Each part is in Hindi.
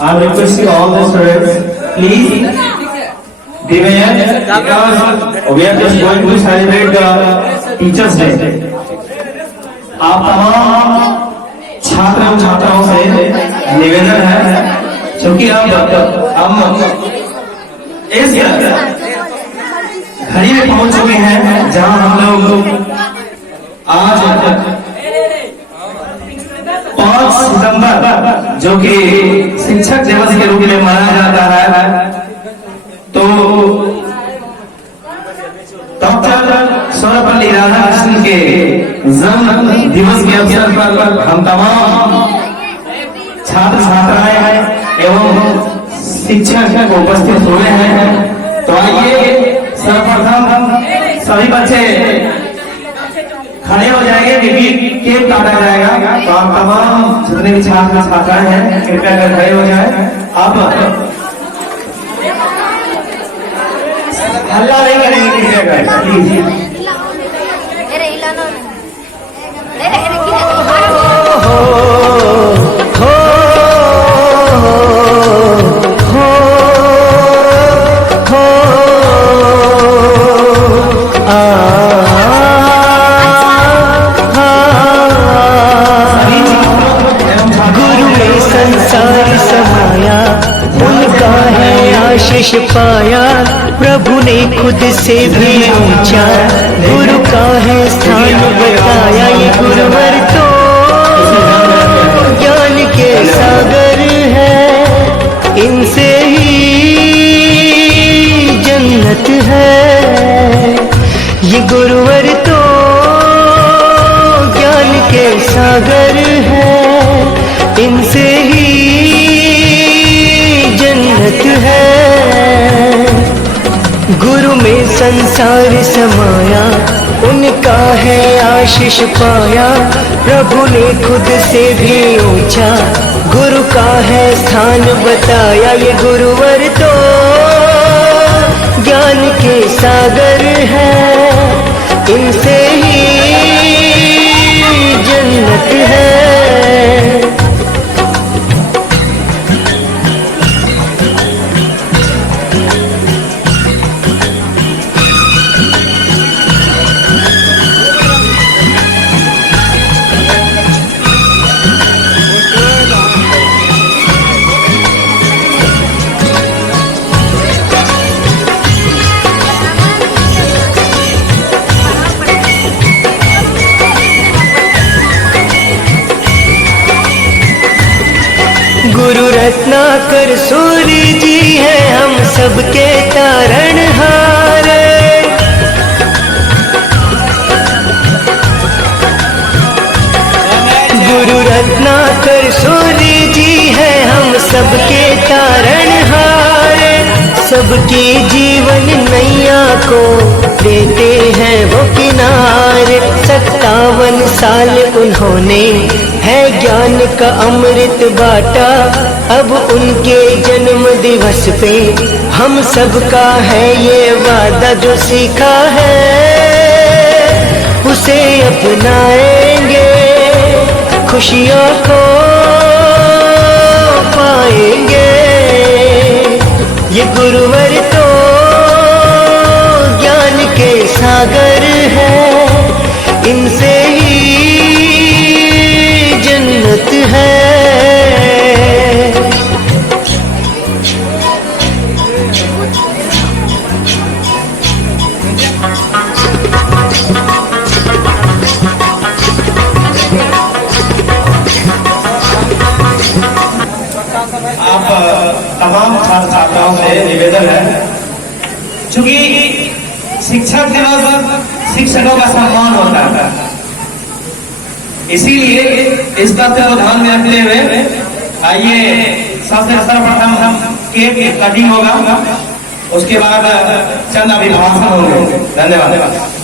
I request all the students, please remain because we are just going to celebrate the Teachers Day. आप तमाम छात्र छात्राओं से निवेदन है, क्योंकि हम इस घड़ी में पहुंच चुके हैं जहां हम लोग आज 5 सितंबर जो कि शिक्षक दिवस के रूप में मनाया जाता है, तो डॉक्टर सर्वपल्ली राधाकृष्णन के जन्म दिवस के अवसर पर हम तमाम छात्र छात्राएं एवं शिक्षक उपस्थित हुए हैं। तो आइए सर्वप्रथम सभी बच्चे खड़े हो जाएंगे क्योंकि केक काटा जाएगा। तो आप तमाम जितने भी छात्र छात्राएं हैं कृपया कर खड़े हो जाए। आप हल्ला नहीं करेंगे, कृपया कर प्लीज। पाया प्रभु ने खुद से भी ऊंचा गुरु का है स्थान बताया। ये गुरुवर तो ज्ञान के सागर है, इनसे ही जन्नत है। ये गुरुवर तो ज्ञान के सागर है, इनसे ही जन्नत है। गुरु में संसार समाया, उनका है आशीष पाया। प्रभु ने खुद से भी ऊंचा गुरु का है स्थान बताया। ये गुरुवर तो ज्ञान के सागर है, इनसे ही जन्नत है। गुरु रत्नाकर सूरी जी है हम सबके तारणहार। गुरु रत्नाकर सूरी जी है हम सबके तारणहार। सबकी जीवन नैया को देते हैं वो किनारे। 57 साल उन्होंने है ज्ञान का अमृत बाटा। अब उनके जन्म दिवस पे हम सबका है ये वादा। जो सीखा है उसे अपनाएंगे, खुशियों को पाएंगे। ये गुरुवर तो ज्ञान के सागर है, इनसे ही जन्नत है। आप तमाम छात्र छात्राओं से निवेदन है, चूंकि शिक्षक दिवस शिक्षकों का सम्मान होता है, इसीलिए इस तथ्य को ध्यान में रखते हुए आइए सबसे सर्वप्रथम हम केक कटिंग होगा, उसके बाद चंद अभिभाषण होंगे। धन्यवाद।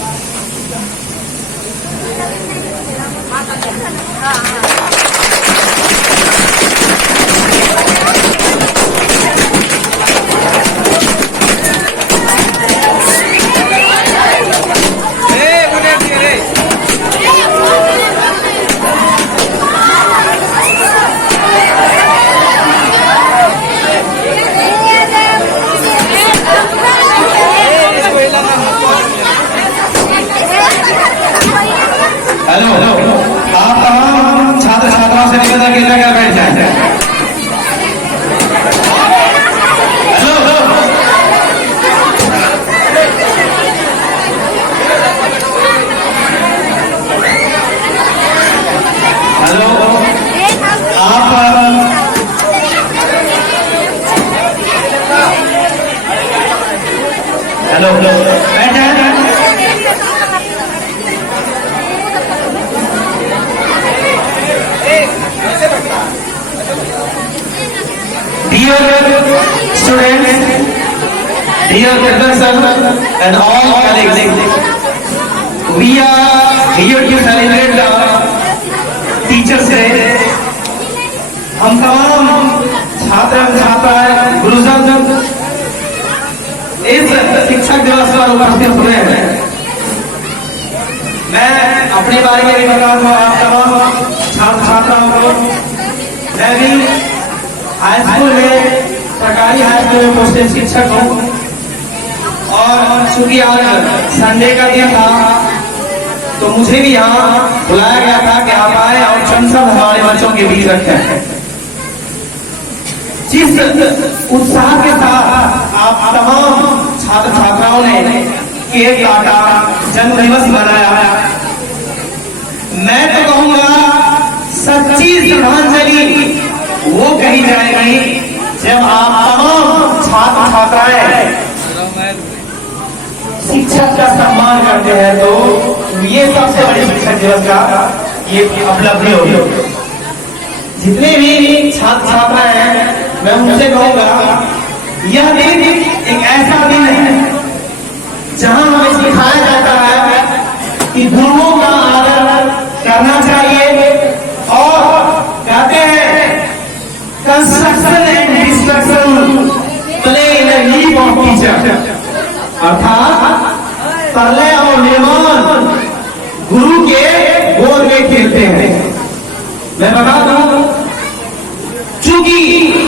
हेलो बैठ जाए। Dear students, dear professors and all colleagues, we are here to celebrate the Teachers Day. हम तमाम छात्र छात्राएं गुरुजन इस शिक्षक दिवस पर उपस्थित हुए हैं। मैं अपने बारे में भी बता दूं आप तमाम छात्र छात्राओं को। मैं भी हाई स्कूल में, सरकारी हाई स्कूल में पोस्टेड शिक्षक हूँ और चूंकि आज संडे का दिन था तो मुझे भी यहाँ बुलाया गया था कि आप आए और चंद शब्द हमारे बच्चों के बीच रखें। जिस उत्साह के साथ आप तमाम छात्र छात्राओं ने केक काटा, जन्म दिवस मनाया, मैं तो कहूंगा सच्ची श्रद्धांजलि वो कही जाएगी जब आप तमाम छात्र छात्राएं शिक्षक का सम्मान करते हैं। तो ये सबसे बड़ी शिक्षक दिवस का ये उपलब्धि होगी। जितने भी छात्र छात्राएं हैं मैं उनसे कहूंगा यह दिन एक ऐसा दिन है जहां हमें सिखाया जाता है कि गुरुओं का आदर करना चाहिए और कहते हैं construction and destruction play in the leave of teacher, अर्थात प्रलय और निर्माण गुरु के गोद में खेलते हैं। मैं बता दूं चूंकि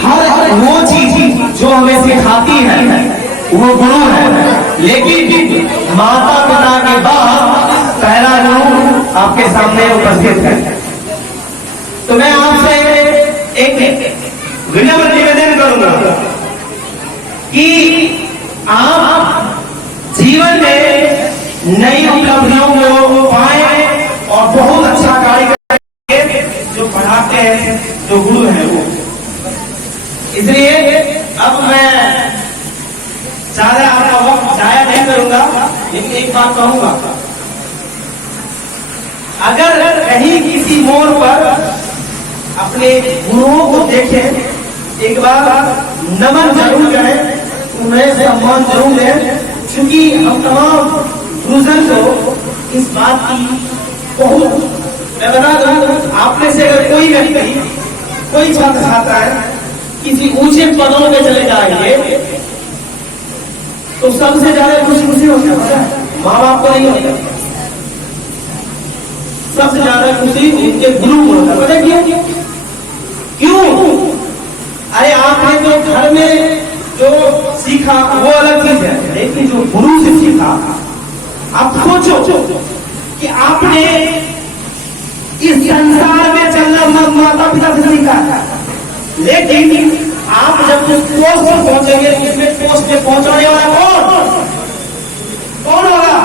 हर वो चीज जो हमें सिखाती है वो गुरु है, लेकिन माता पिता के बाद पहला गुरु आपके सामने उपस्थित है। तो मैं आपसे एक विनम्र निवेदन करूंगा कि आप जीवन में नई उपलब्धियों को पाए और बहुत अच्छा कार्य करेंगे। जो पढ़ाते हैं, जो गुरु है वो। इसलिए अब मैं ज्यादा आपका वक्त जाया नहीं करूंगा, लेकिन एक बात कहूंगा, अगर कहीं किसी मोड़ पर अपने गुरुओं को देखें, एक बार नमन जरूर करें, उन्हें सम्मान जरूर दें, क्योंकि हम तमाम गुरुजन को इस बात की बहुत, मैं बता दूं, आप में से अगर कोई व्यक्ति, कोई छात्र छात्रा है किसी ऊंचे पदों पे चले जाएंगे तो सबसे ज्यादा खुशी होती है माँ बाप को नहीं होता, सबसे ज्यादा खुशी उनके गुरु को होता है। पता क्यों? क्यों? अरे आपने तो घर में जो सीखा वो अलग चीज है, लेकिन जो गुरु से सीखा, आप सोचो कि आपने इस संसार में चलना माता पिता से सीखा, लेकिन आप जब उस पोस्ट पर पहुंचेंगे तो उसमें पोस्ट में पहुंचाने वाला कौन होगा?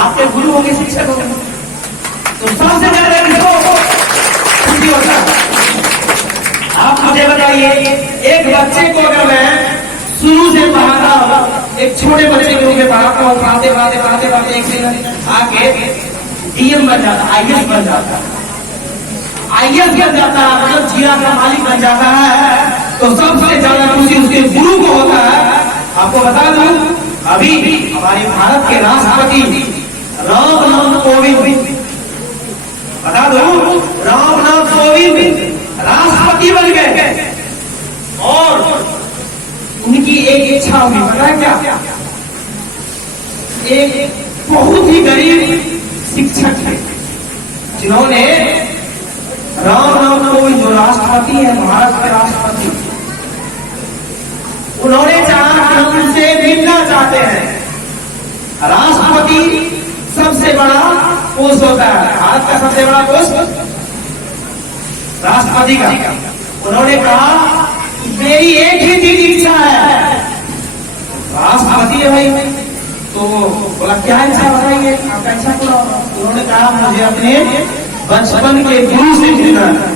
आपके गुरु होंगे, शिक्षक होंगे। तो सबसे ज्यादा किसको खुशी होता है? आप मुझे बताइए, एक बच्चे को अगर मैं शुरू से पढ़ाता, एक छोटे बच्चे के रूप में पढ़ाता हूँ, पढ़ाते एक दिन आके डीएम बन जाता, आईएएस बन जाता, आईएएस बन जाता, मतलब जिला का मालिक बन जाता है, तो सबसे ज्यादा खुशी उसके गुरु को होता है। आपको बता दूं, अभी हमारे भारत के राष्ट्रपति रामनाथ कोविंद, बता दो, रामनाथ कोविंद राष्ट्रपति बन गए और उनकी एक इच्छा हुई, पता है क्या? एक बहुत ही गरीब शिक्षक थे जिन्होंने रामनाथ कोविंद जो राष्ट्रपति है, भारत के राष्ट्रपति, उन्होंने चाहा कि हम उनसे मिलना चाहते हैं। राष्ट्रपति सबसे बड़ा पोस्ट होता है, भारत का सबसे बड़ा पोस्ट राष्ट्रपति का। उन्होंने कहा मेरी एक ही चीज इच्छा है, राष्ट्रपति है भाई, तो बोला क्या इच्छा बताइए, आपका इच्छा पूरा होगा। उन्होंने कहा मुझे अपने बचपन के गुरु से मिलना है।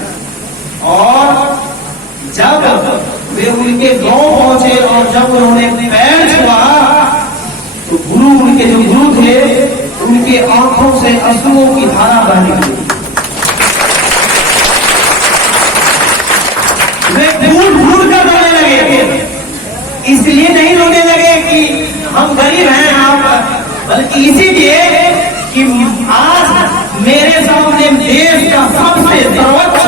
और जब वे उनके गांव पहुंचे और जब उन्होंने पैर छुआ तो उनके जो गुरु थे उनके आंखों से अश्रुओं की धारा बहने लगी। वे फूट फूट कर रोने लगे। इसलिए नहीं रोने लगे कि हम गरीब हैं आप, बल्कि इसीलिए कि आज मेरे सामने देश का सबसे सर्वोच्च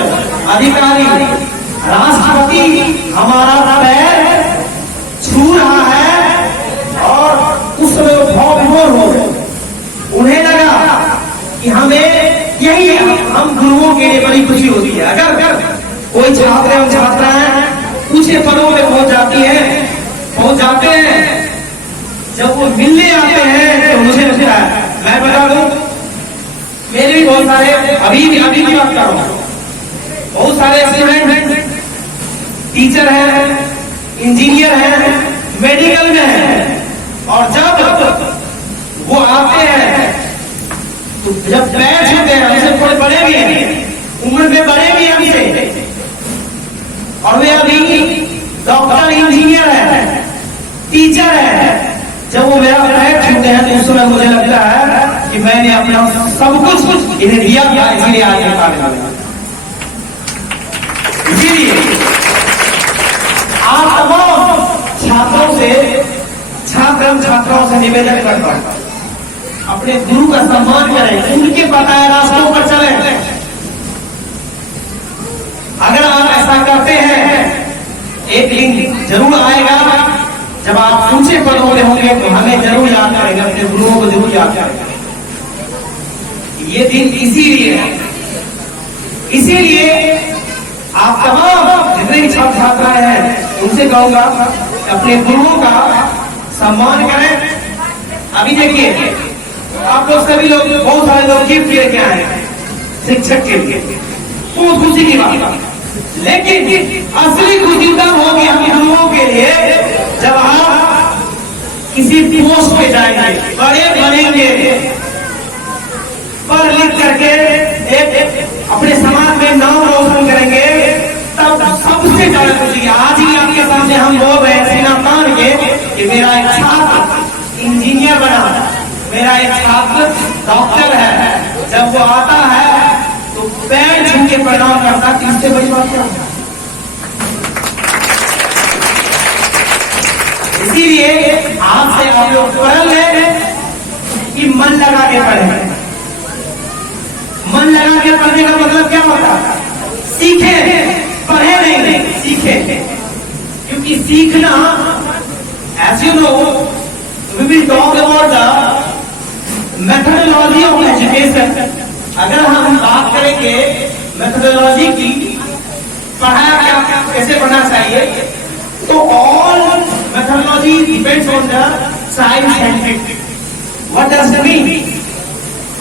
अधिकारी राष्ट्रपति हमारा पैर छू रहा है और उस समय भावविभोर हो गए। उन्हें लगा कि हमें यही हम गुरुओं के लिए बड़ी खुशी होती है। अगर कोई छात्र एवं छात्राएं ऊंचे पदों में पहुंच जाते हैं, जब वो मिलने आते हैं तो मुझे लगता है, मैं बता दूं, मेरे भी बहुत सारे अभी की बात कर रहा हूं, बहुत सारे स्टूडेंट टीचर हैं, इंजीनियर हैं, मेडिकल में हैं, और जब वो आते हैं तो जब पैर छूते हैं, हमसे थोड़े बड़े भी हैं, उम्र में बड़े भी हमसे, और वे अभी डॉक्टर इंजीनियर है, टीचर है, जब वो मेरा पैर छूते हैं तो उस समय मुझे लगता है कि मैंने अपना सब कुछ इन्हें दिया था, इसीलिए आज ये कार्य कर रहा हूं। इसीलिए आप तमाम छात्रों से, छात्राओं से निवेदन करता हूं, अपने गुरु का सम्मान करें, उनके बताए रास्तों पर चलें। अगर आप ऐसा करते हैं, एक दिन जरूर आएगा जब आप ऊंचे पदों में होंगे तो हमें जरूर याद करेंगे, अपने गुरुओं को जरूर याद करेंगे। ये दिन इसीलिए है, इसीलिए आप तमाम जितने भी छात्र छात्राएं हैं उनसे कहूंगा अपने गुरुओं का सम्मान करें। अभी देखिए आप लोग सभी लोग, बहुत सारे लोग गिफ्ट लेके आए शिक्षक के लिए, बहुत खुशी की बात, लेकिन असली खुशी तब होगी हम लोगों के लिए जब आप किसी पोस्ट पे जाएंगे, बड़े बनेंगे, पढ़ लिख करके एक अपने समाज में नाम रोशन करेंगे, तब सबसे ज्यादा खुशी। आज ही आपके सामने हम बोल रहे हैं सीना तान के कि मेरा एक छात्र इंजीनियर बना, मेरा एक छात्र डॉक्टर है। जब वो आता है तो पैर छू के प्रणाम करता, इससे बड़ी बात क्या है? इसीलिए आज से आप लोग पढ़ लें कि मन लगा के पढ़ें। मन लगा के पढ़ने का मतलब क्या होता है? सीखे, पढ़े नहीं, सीखे। क्योंकि सीखना, as you know, we will talk about the methodology of education। अगर हम बात करेंगे मेथोडोलॉजी की, पढ़ाया क्या, कैसे पढ़ना चाहिए, तो all methodology depends on the child centric. What does it mean?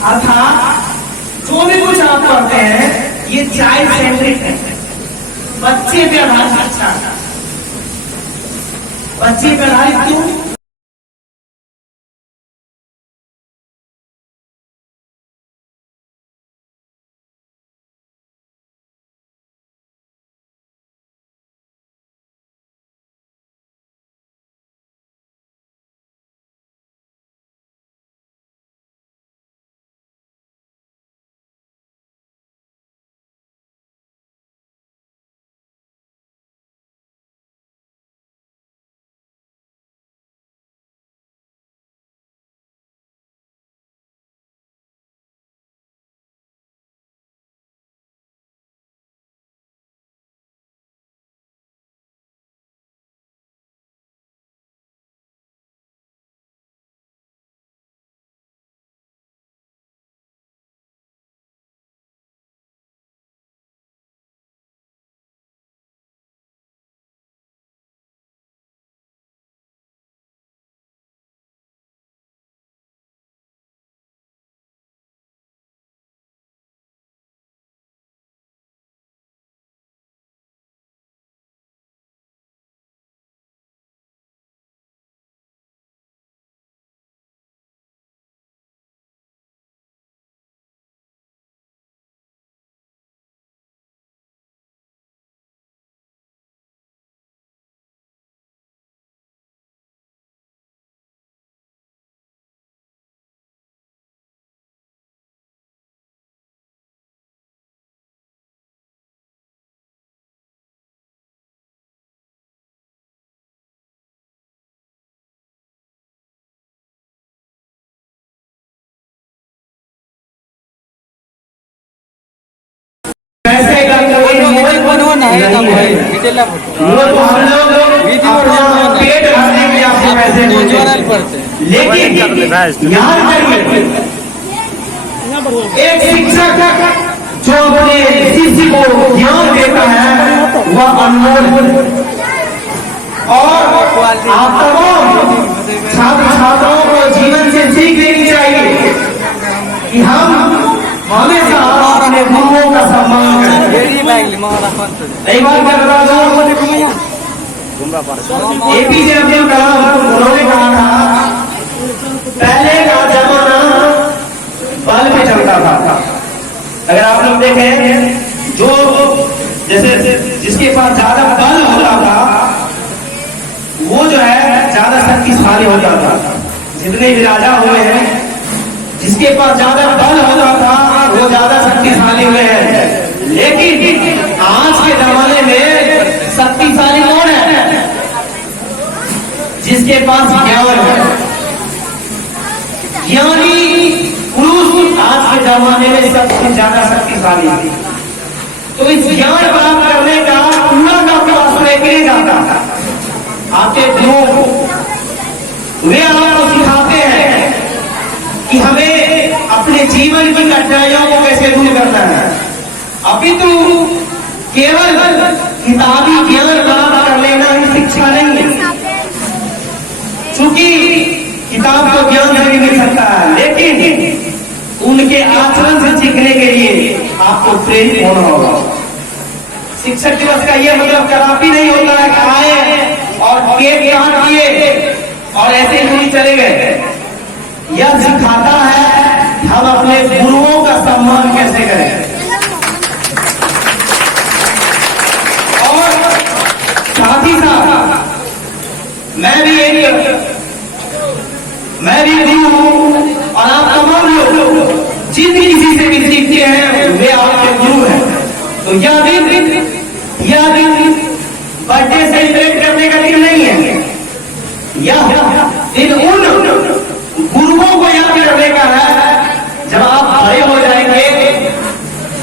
अर्थात जो भी कुछ आप पढ़ते हैं ये चाइल्ड सेंट्रिक है, बच्चे पे आधारित। अच्छा, बच्चे पे आधारित क्यों? नहीं है। वो तो हम लोग अपना पेट भरने के लिए आपसे पैसे लेते हैं। लेकिन याद करिए, एक शिक्षक जो अपने शिष्य को ज्ञान देता है वह अनमोल है। और आप तमाम छात्र छात्राओं को जीवन से सीख लेनी चाहिए कि हम हमेशा अपने गुरुओं का सम्मान करें। एक बार क्या बता दो, APJ अब्दुल कलाम उन्होंने कहा था पहले का जमाना बल पे चलता था। अगर आप लोग देखें, जो जैसे जिसके पास ज्यादा बल होता था वो जो है ज्यादा शक्तिशाली हो जाता था। जितने भी राजा हुए हैं, जिसके पास ज्यादा बल होता था वो ज्यादा शक्तिशाली हुए हैं। लेकिन आज के जमाने में शक्तिशाली कौन है? जिसके पास ज्ञान है। ज्ञानी पुरुष आज के जमाने में सबसे ज्यादा शक्तिशाली है। तो इस ज्ञान प्राप्त करने का पूरा का पूरा श्रेय जाता है आपके गुरु। वे आपको सिखाते हैं कि हमें अपने जीवन की कठिनाइयों को कैसे दूर करना है। अपितु केवल किताबी ज्ञान प्राप्त कर लेना ही शिक्षा नहीं है, क्योंकि किताब तो ज्ञान से भी मिल सकता है, लेकिन उनके आचरण से सीखने के लिए आपको प्रेरित होना होगा। शिक्षक दिवस का यह मतलब कदापि नहीं होता है कि आए और केक काट किए और ऐसे ही चले गए। यह सिखाता है हम अपने गुरुओं का सम्मान कैसे करें। और साथ ही साथ मैं भी गुरु हूं और आप तमाम लोग जिन किसी से भी सीखते हैं वे आपके गुरु हैं। तो यह दिन बर्थडे सेलिब्रेट करने का दिन नहीं है। यह दिन उन गुरुओं को याद करने का है जब आप बड़े हो जाएंगे,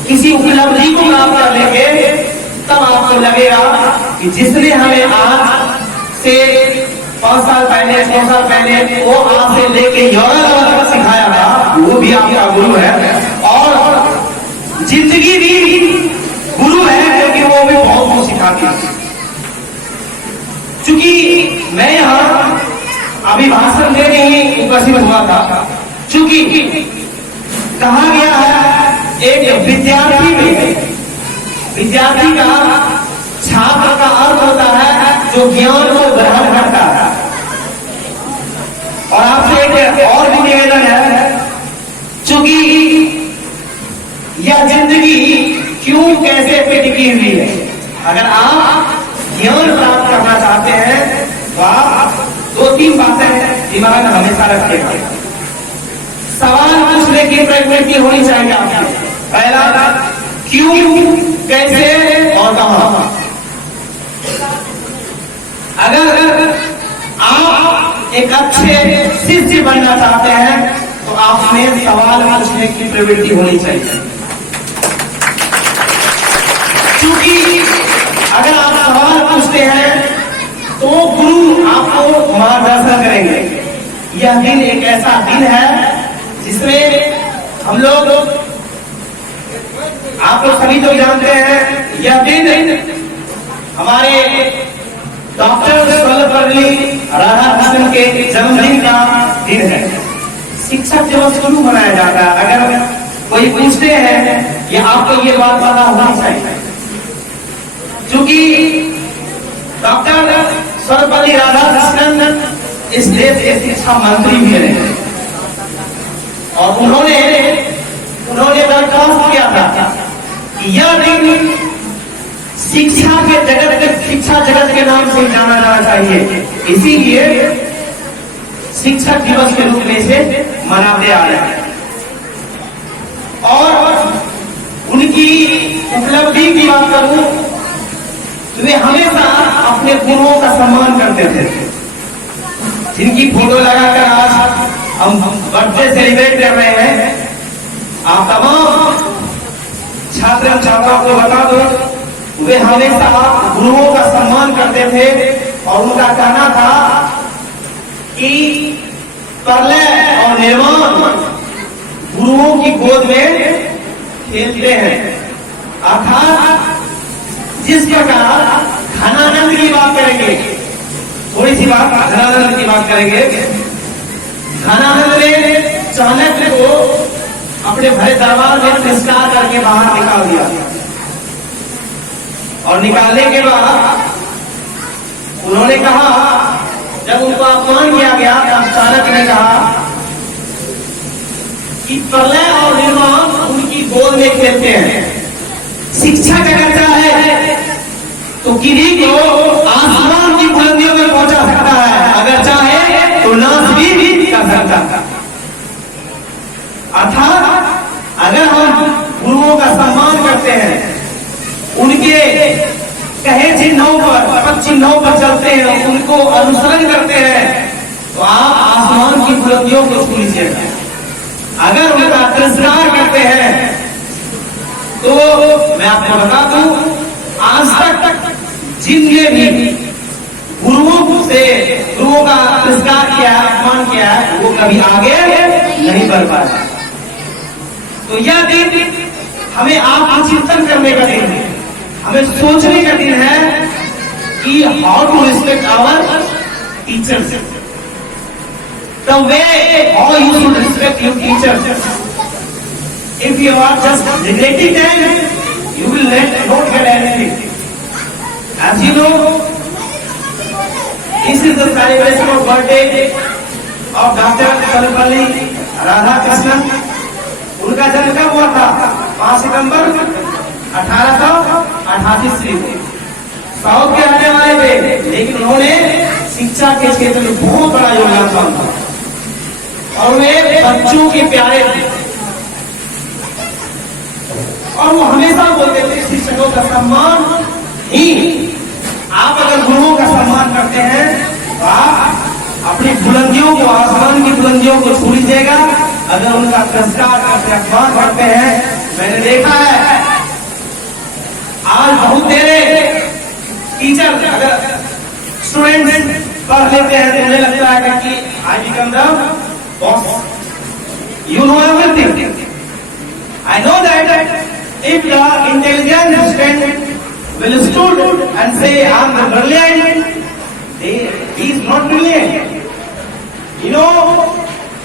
किसी उपलब्धि को प्राप्त कर लेंगे, तब आपको लगेगा कि जिसने हमें आज से 5 साल पहले 6 साल पहले वो आज से लेके 11 लेवल तक सिखाया था, वो भी आपका गुरु है। और जिंदगी भी गुरु है, क्योंकि वो भी बहुत कुछ सिखाती है। चूंकि मैं यहाँ अभी भाषण देने ही उपस्थित हुआ था, चूंकि कहा गया है एक विद्यार्थी का छात्र का अर्थ होता है जो ज्ञान को ग्रहण करता है। और आपसे एक और भी निवेदन है, चूंकि यह जिंदगी क्यों कैसे पे टिकी हुई है, अगर आप ज्ञान प्राप्त करना चाहते हैं तो आप 2-3 बातें दिमाग में हमेशा रखिएगा। सवाल पूछने की प्रवृत्ति होनी चाहिए आपकी। पहला, क्यों, कैसे और कहां। अगर आप एक अच्छे शिष्य बनना चाहते हैं तो आप में सवाल पूछने की प्रवृत्ति होनी चाहिए, क्योंकि अगर आप सवाल पूछते हैं तो गुरु आपको मार्गदर्शन करेंगे। यह दिन एक ऐसा दिन है जिसमें हम लोग, आप लोग सभी तो जानते हैं, यह दिन हमारे डॉक्टर सर्वपल्ली राधाकृष्णन के जन्मदिन का दिन है। शिक्षक दिवस क्यों मनाया जाता है? अगर कोई पूछते हैं या आपको ये बात पता होनी चाहिए, क्योंकि डॉक्टर सर्वपल्ली राधाकृष्णन इस देश के शिक्षा मंत्री भी रहे और उन्होंने दरखास्त किया था कि यह दिन शिक्षा जगत के नाम से जाना जाना चाहिए, इसीलिए शिक्षक दिवस के रूप में से मनाते आ रहे हैं। और उनकी उपलब्धि की बात करूं तो वे हमेशा अपने गुरुओं का सम्मान करते थे, जिनकी फोटो लगाकर आज हम बर्थडे सेलिब्रेट कर रहे हैं। आप तमाम छात्र छात्राओं को बता दो वे हमेशा गुरुओं का सम्मान करते थे और उनका कहना था कि प्रलय और निर्माण गुरुओं की गोद में खेलते हैं। अर्थात जिस प्रकार घनानंद की बात करेंगे, थोड़ी सी बात घनानंद की बात करेंगे। घनानंद ने चाणक्य को अपने भरे दरबार में तिरस्कार करके बाहर निकाल दिया और निकालने के बाद उन्होंने कहा, जब उनको अपमान किया गया तब चाणक्य ने कहा कि प्रलय और निर्माण उनकी गोद में खेलते हैं। शिक्षा का कर्ता है तो किन्हीं को आसमान की बुलंदियों में पहुंचा सकता है, अगर चाहे तो नाश भी कर सकता है। अर्थात अगर हम गुरुओं का सम्मान करते हैं, उनके कहे चिन्हों पर, पद चिन्हों पर चलते हैं, उनको अनुसरण करते हैं, तो आप आसमान की बुलंदियों को छू लीजिएगा। अगर उनका तिरस्कार करते हैं तो मैं आपको बता दूं, आज तक जिनने भी गुरुओं का तिरस्कार किया, अपमान किया, वो कभी आगे नहीं बढ़ पाया। तो यह दिन हमें आत्मचिंतन करने का दिन है, हमें सोचने का दिन है कि how to respect our teachers, the way how you should respect your teachers. If you are just neglecting them, you will not get anything. As you know, this is the celebration of birthday of Dr. Sarvepalli Radhakrishnan. उनका जन्म कब हुआ था? 5 सितंबर 1888 ईस्वी को। साउथ के रहने वाले थे, लेकिन उन्होंने शिक्षा के क्षेत्र में बहुत बड़ा योगदान दिया और वे बच्चों के प्यारे थे और वो हमेशा बोलते थे शिक्षकों का सम्मान ही। आप अगर गुरुओं का सम्मान करते हैं तो आप अपनी बुलंदियों को, आसमान की बुलंदियों को छू लीजिएगा। अगर उनका तिरस्कार करते, अपमान करते हैं, मैंने देखा है आज बहुत देरे टीचर अगर स्टूडेंट पढ़ लेते हैं तो मुझे लगता है कि I become the boss, you know everything. I know that if the intelligent student will stood and say I am the brilliant, he is not brilliant. You know,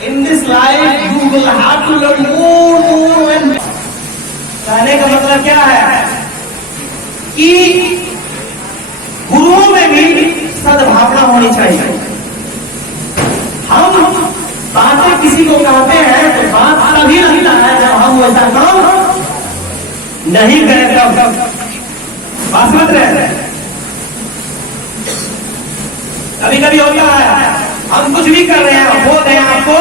in this life you will have to learn more and कहने का मतलब क्या है कि गुरुओं में भी सद्भावना होनी चाहिए। हम बातें किसी को कहते हैं तो बात तभी लगता है जब हम वैसा काम नहीं करें, तब बात समझ रहे हैं। कभी कभी होता है हम कुछ भी कर रहे हैं, बोल रहे हैं आपको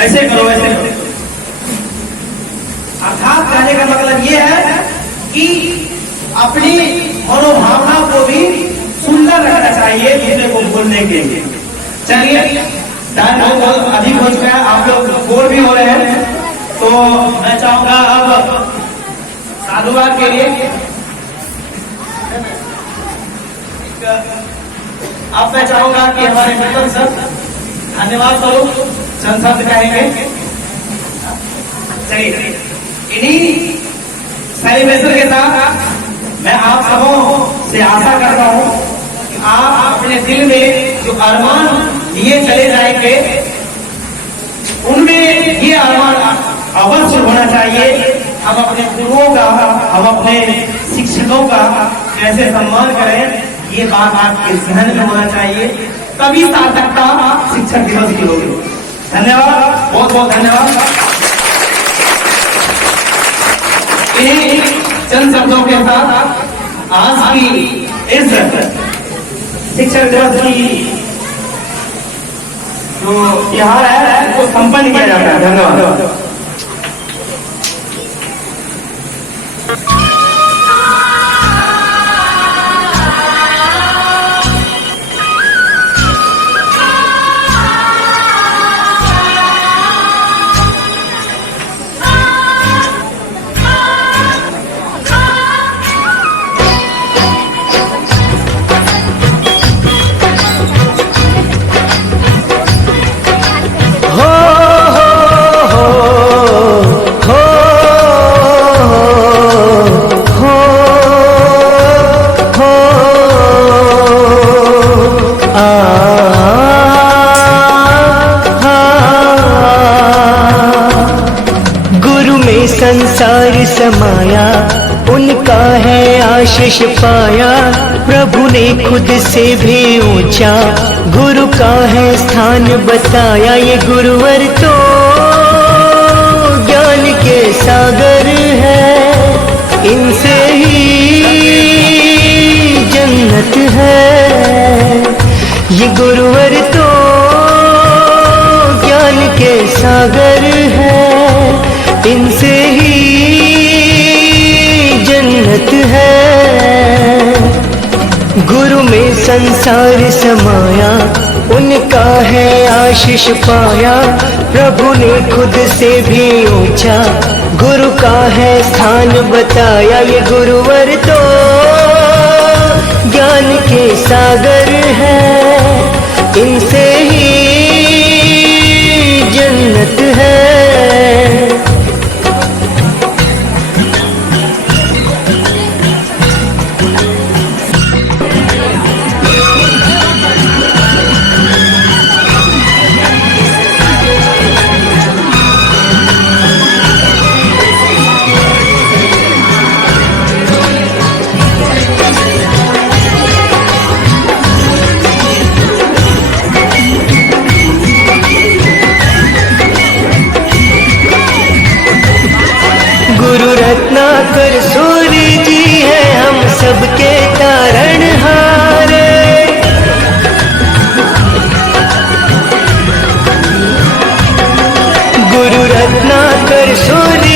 ऐसे करो, ऐसे करो। अर्थात कहने का मतलब ये है कि अपनी मनोभावना को भी सुंदर रखना चाहिए दूसरे को बोलने के लिए। चलिए, टाइम बहुत अधिक हो चुका है, आप लोग बोर भी हो रहे हैं, तो मैं चाहूंगा अब साधुवाद के लिए अब मैं चाहूंगा कि हमारे मित्र सर धन्यवाद स्वरूप चंद शब्द कहेंगे। चलिए, इन्हीं सेलिब्रेशन के साथ मैं आप सबों से आशा करता हूं कि आप अपने दिल में जो अरमान लिए चले जाएंगे, उनमें ये अरमान अवश्य होना चाहिए। हम अपने गुरुओं का, हम अपने शिक्षकों का कैसे सम्मान करें, ये बात आपके ध्यान में होना चाहिए, तभी सार्थकता शिक्षक दिवस की होगी। धन्यवाद, बहुत बहुत धन्यवाद। चंद शब्दों के साथ आज की इस शिक्षक दिवस की जो त्योहार है उसको संपन्न किया जाता है। धन्यवाद। आशीष पाया, प्रभु ने खुद से भी ऊंचा गुरु का है स्थान बताया। ये गुरुवर तो ज्ञान के सागर है, इनसे ही जन्नत है। ये गुरुवर तो ज्ञान के सागर है, इनसे ही जन्नत है। गुरु में संसार समाया, उनका है आशीष पाया। प्रभु ने खुद से भी ऊंचा गुरु का है स्थान बताया। ये गुरुवर तो ज्ञान के सागर है, इनसे ही जन्नत है। गुरु रत्नाकर सूरी जी है हम सबके तारणहार। गुरु रत्नाकर सूरी